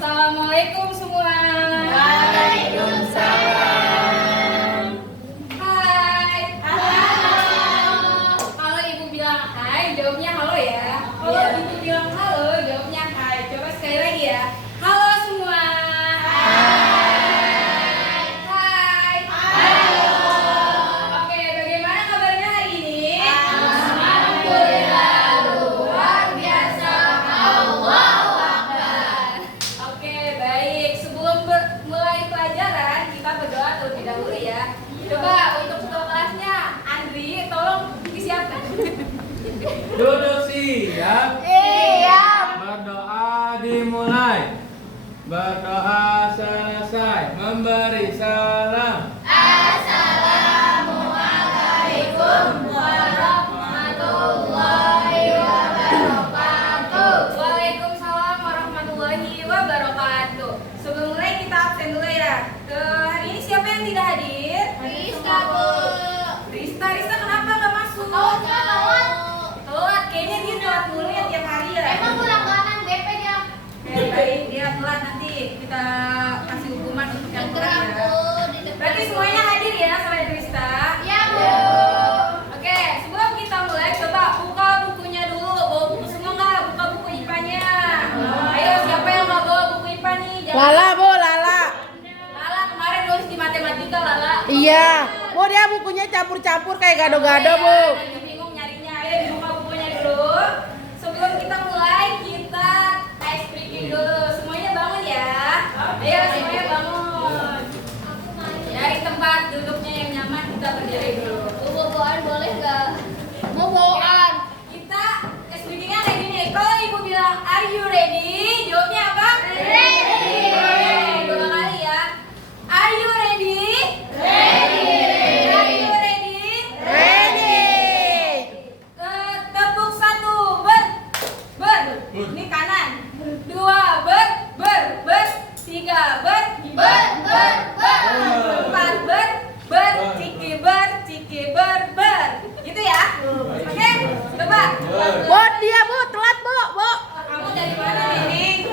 Assalamualaikum semua. Waalaikumsalam. Hai. Halo. Kalau ibu bilang hai, jawabnya halo ya. Kalau ibu bilang halo, jawabnya hai. Coba sekali lagi ya. Halo semua. Hai. Hai. Halo. Oke, bagaimana kabarnya hari ini? Alhamdulillah, luar biasa. Allahu Akbar. Oke, baik. Sebelum mulai pelajaran, kita berdoa terlebih dahulu ya. Coba untuk ketua kelasnya, Andri, tolong disiapkan. Duduk siap. Iya. Berdoa dimulai. Berdoa selesai. Memberi salam. Assalamualaikum warahmatullahi wabarakatuh. Waalaikumsalam warahmatullahi wabarakatuh. Sebelum mulai kita absen dulu ya. Hari ini siapa yang tidak hadir? Rizka, Bu. Rista kenapa nggak masuk? Telat, kayaknya dia telat mulu ya tiap hari ya. Emang ulang-ulangan BP dia? Baik, dia telat, nanti kita kasih hukuman untuk yang telat ya. di Berarti semuanya hadir ya selain Rista. Ya, Bu. Oke, sebelum kita mulai coba buka bukunya dulu. Bawa buku semua nggak? Buka buku IPA-nya. Ayo, siapa yang nggak bawa buku IPA nih? Lala, Bu, Lala. Lala kemarin nulis di matematika, Lala. Iya. Bu, dia bukunya campur-campur kayak gado-gado, Bu. Lagi bingung nyarinya. Ayo dibuka bukunya dulu. Sebelum kita mulai, kita ice breaking dulu. Semuanya bangun ya. Ayo semuanya bangun. Dari tempat duduknya yang nyaman kita berdiri dulu. Boboan boleh nggak? Boboan. Kita ice breakingnya kayak gini. Kalau ibu bilang are you ready? Jawabnya apa? Ready. Oke, dua kali ya. Are you ready? Ready. Are you ready? Ready. Tepuk satu, ber. Ini kanan. Dua, ber. Tiga, ber. Empat, ber. Ciki, ber. Gitu ya? Oke, coba. Bu, dia, Bu, telat, Bu. Kamu dari mana, Nining?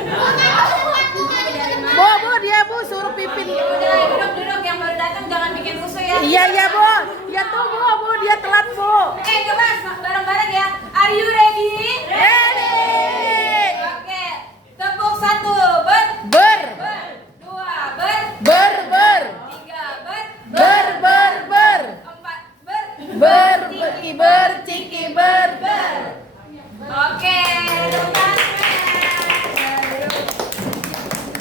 Bu, dia, Bu, suruh pipin. Udah, duduk. Yang baru datang jangan bikin rusuh ya. Iya, Bu. Ya tunggu, Bu, dia telat, Bu. Oke, coba bareng-bareng ya. Are you ready? Ready. Oke, tepuk satu, ber. Ber. Dua, ber. Tiga, ber. Empat, ber. Ciki, ber. Oke, tepuk tangan.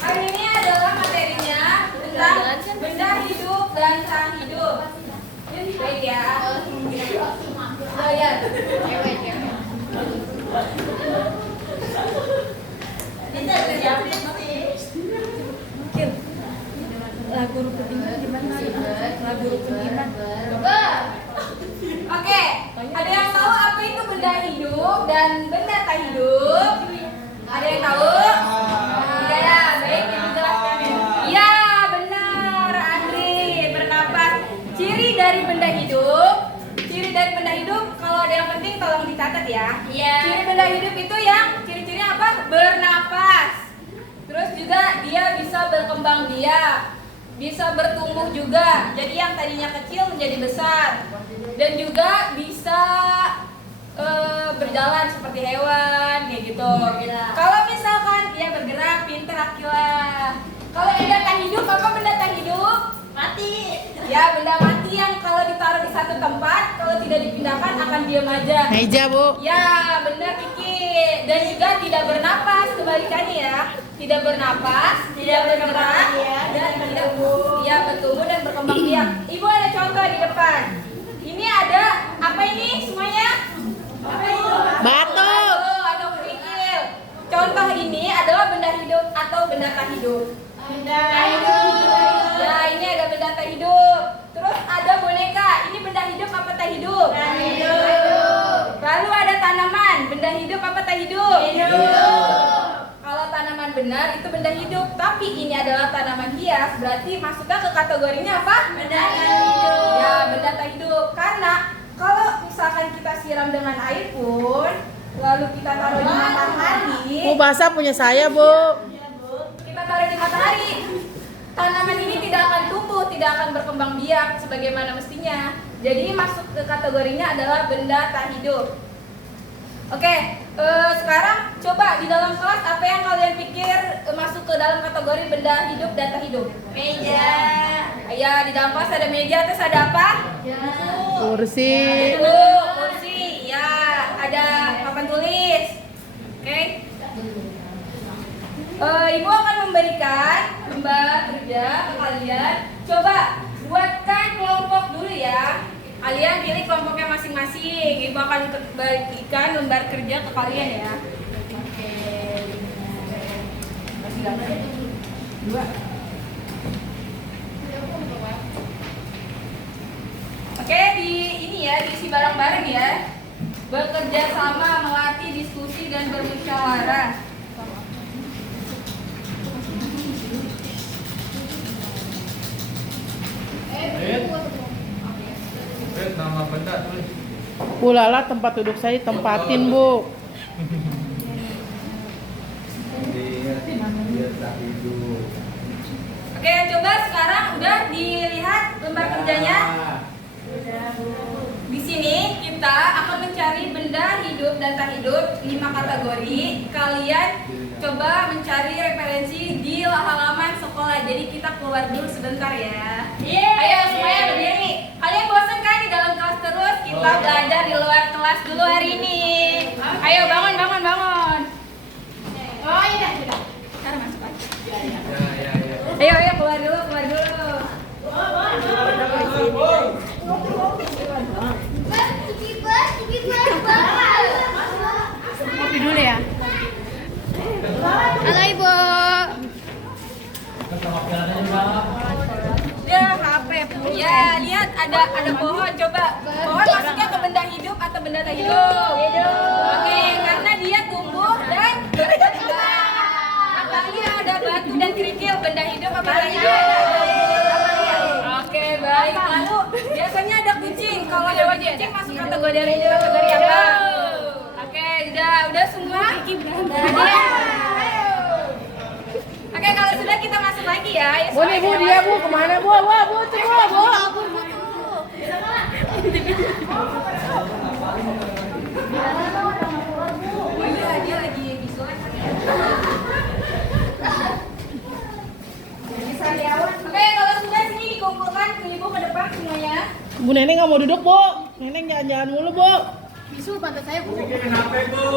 Hari ini adalah materinya tentang benda hidup dan tak hidup. Baik ya. Bayar. Lagu rukun iman gimana sih? Lagu rukun iman. Oke, ada yang tahu apa itu benda hidup dan benda tak hidup? Ada yang tahu? Tidak ya, baik dijelaskan. Ya, benar, Andri. Bernapas. Ciri dari benda hidup, kalau ada yang penting tolong dicatat ya. Iya. Ciri benda hidup itu yang ciri-cirinya apa? Bernapas. Terus juga dia bisa berkembang biak, bisa bertumbuh juga. Jadi yang tadinya kecil menjadi besar. Dan juga bisa berjalan seperti hewan kayak gitu. Kalau misalkan dia bergerak, pintar Akila. Kalau benda tak hidup, apa benda tak hidup? Mati. Ya, benda mati yang kalau ditaruh di satu tempat, kalau tidak dipindahkan akan diam aja. Meja, Bu. Ya, benar Kiki. Dan juga tidak bernapas, kebalikannya ya. Tidak bernapas, tidak bergerak, dan tidak bertumbuh dan berkembang biak. Ibu ada contoh di depan. Ini ada apa ini semuanya? Apa itu? Batu. Atau kerikil. Contoh ini adalah benda hidup atau benda tak hidup. Ya, ini ada benda tak hidup. Terus ada boneka. Ini benda hidup apa tak hidup? Lalu ada tanaman. Benda hidup apa tak hidup? Kalau tanaman benar itu benda hidup, tapi ini adalah tanaman hias, berarti masuknya ke kategorinya apa? Benda tak hidup. Ya, benda tak hidup. Karena kalau misalkan kita siram dengan air pun, lalu kita taruh di matahari, Bu, basah punya saya, Bu. kita taruh di matahari, tanaman ini tidak akan tumbuh, tidak akan berkembang biak sebagaimana mestinya. Jadi masuk ke kategorinya adalah benda tak hidup. Oke, sekarang coba di dalam kelas apa yang kalian pikir masuk ke dalam kategori benda hidup dan tak hidup? Meja. Ya, di dalam kelas ada meja, terus ada apa? Kursi. Kursi, ya, ada papan tulis. Oke. Ibu akan memberikan lembar kerja ke kalian. Coba buatkan kelompok dulu ya. Kalian pilih kelompoknya masing-masing. Ibu akan bagikan lembar kerja ke kalian ya. Oke. Masih gambar ya? 2. Oke, ini ya, diisi bareng-bareng ya. Bekerja sama, melatih diskusi dan bermusyawarah. Nama benda tulis. Ulala tempat duduk saya ditempatin, Bu. Oke, coba sekarang udah dilihat lembar kerjanya. Di sini kita akan mencari benda hidup dan tak hidup 5 kategori. Kalian coba mencari referensi di halaman sekolah. Jadi kita keluar dulu sebentar ya. Ayo semuanya berdiri. Kalian bosan kan di dalam kelas terus? Kita belajar di luar kelas dulu hari ini. Ayo bangun. Oh iya. Sekarang masuk aja. Ayo keluar dulu. Kopi dulu ya. Halo Ibu. Ya, HP. Ya, lihat ada pohon. Coba pohon masuknya ke benda hidup atau benda tak hidup? Oke, karena dia tumbuh dan berkembang. Apalagi ada batu dan kerikil, benda hidup apa tak hidup? Oke, baik. Lalu biasanya ada kucing. Kalau ada kucing masuk kategori apa? Oke, udah semua. Oke, kalau sudah kita masuk lagi ya. Bu nih, Bu, dia Bu, kemana Bu? Bu, coba Bu. Oh iya, dia lagi visual. Oke, kalau sudah sini dikumpulkan ke ibu ke depan semuanya. Bu Nenek nggak mau duduk, Bu. Nenek jalan-jalan mulu, Bu. Bisul pantat saya. Bikin HP, Bu.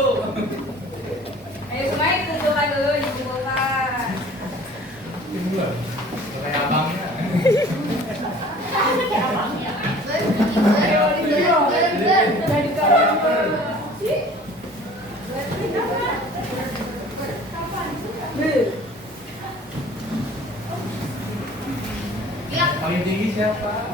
Ayo semuanya dikumpulkan dulu, dikumpulkan. Kayak abangnya. Paling tinggi siapa?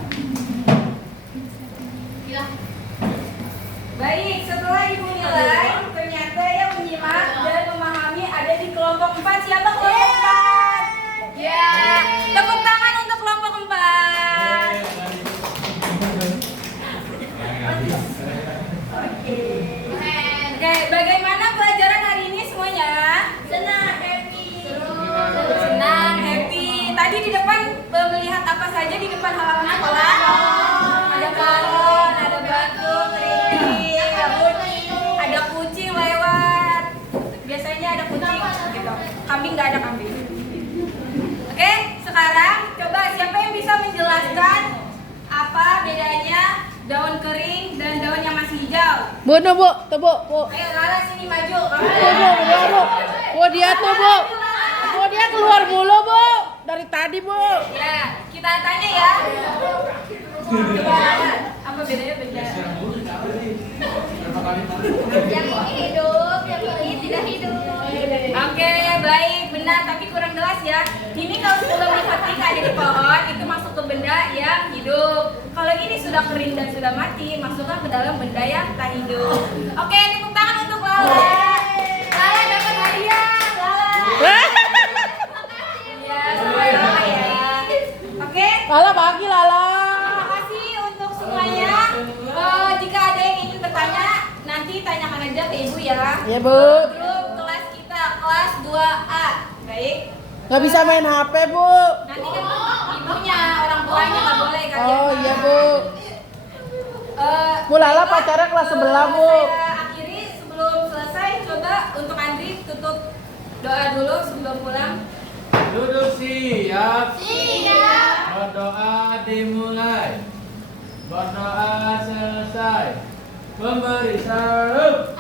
Baik, setelah ibu nilai, ternyata yang menyimak dan memahami ada di kelompok 4. Siapa kelompok 4? Ya, tepuk tangan untuk kelompok 4. Oke, bagaimana pelajaran hari ini semuanya? Senang, happy. Senang, happy. Tadi di depan melihat apa saja di depan halaman sekolah? Ada pohon, ada batu, kerikil, ada kucing lewat. Biasanya ada kucing gitu. Kambing nggak ada kambing. Oke, sekarang coba siapa yang bisa menjelaskan apa bedanya daun kering dan daun yang masih hijau? Bu, Bu. Ayo Lala sini maju. Bu, dia tuh, Bu. Bu, dia keluar mulu, Bu. Dari tadi, Bu. Ya, kita tanya ya. Coba, apa bedanya beda? Yang ini hidup, yang ini tidak hidup. Oke, baik, benar, tapi kurang jelas ya. Ini kalau sudah dipetik ada di pohon, itu masuk ke benda yang hidup. Kalau ini sudah kering dan sudah mati, masuklah ke dalam benda yang tak hidup. Oke, tepuk tangan untuk Lala. Lala dapat hadiah, Lala. Iya, sama Lala ya. Oke. Lala bagi, Lala. Terima kasih untuk semuanya. Jika ada yang ingin bertanya, nanti tanyakan aja ke ibu ya. Iya, Bu. Grup kelas kita, kelas 2A. Baik. Nggak bisa main HP, Bu. Nanti kan ibunya, orang tuanya nggak boleh kalian. Oh iya, Bu. Eh, Bu Lala baiklah, pacarnya kelas sebelah, Bu. Saya akhiri sebelum selesai, coba untuk Andri tutup doa dulu sebelum pulang. Duduk siap. Siap. Berdoa dimulai. Berdoa selesai. Memberi salam.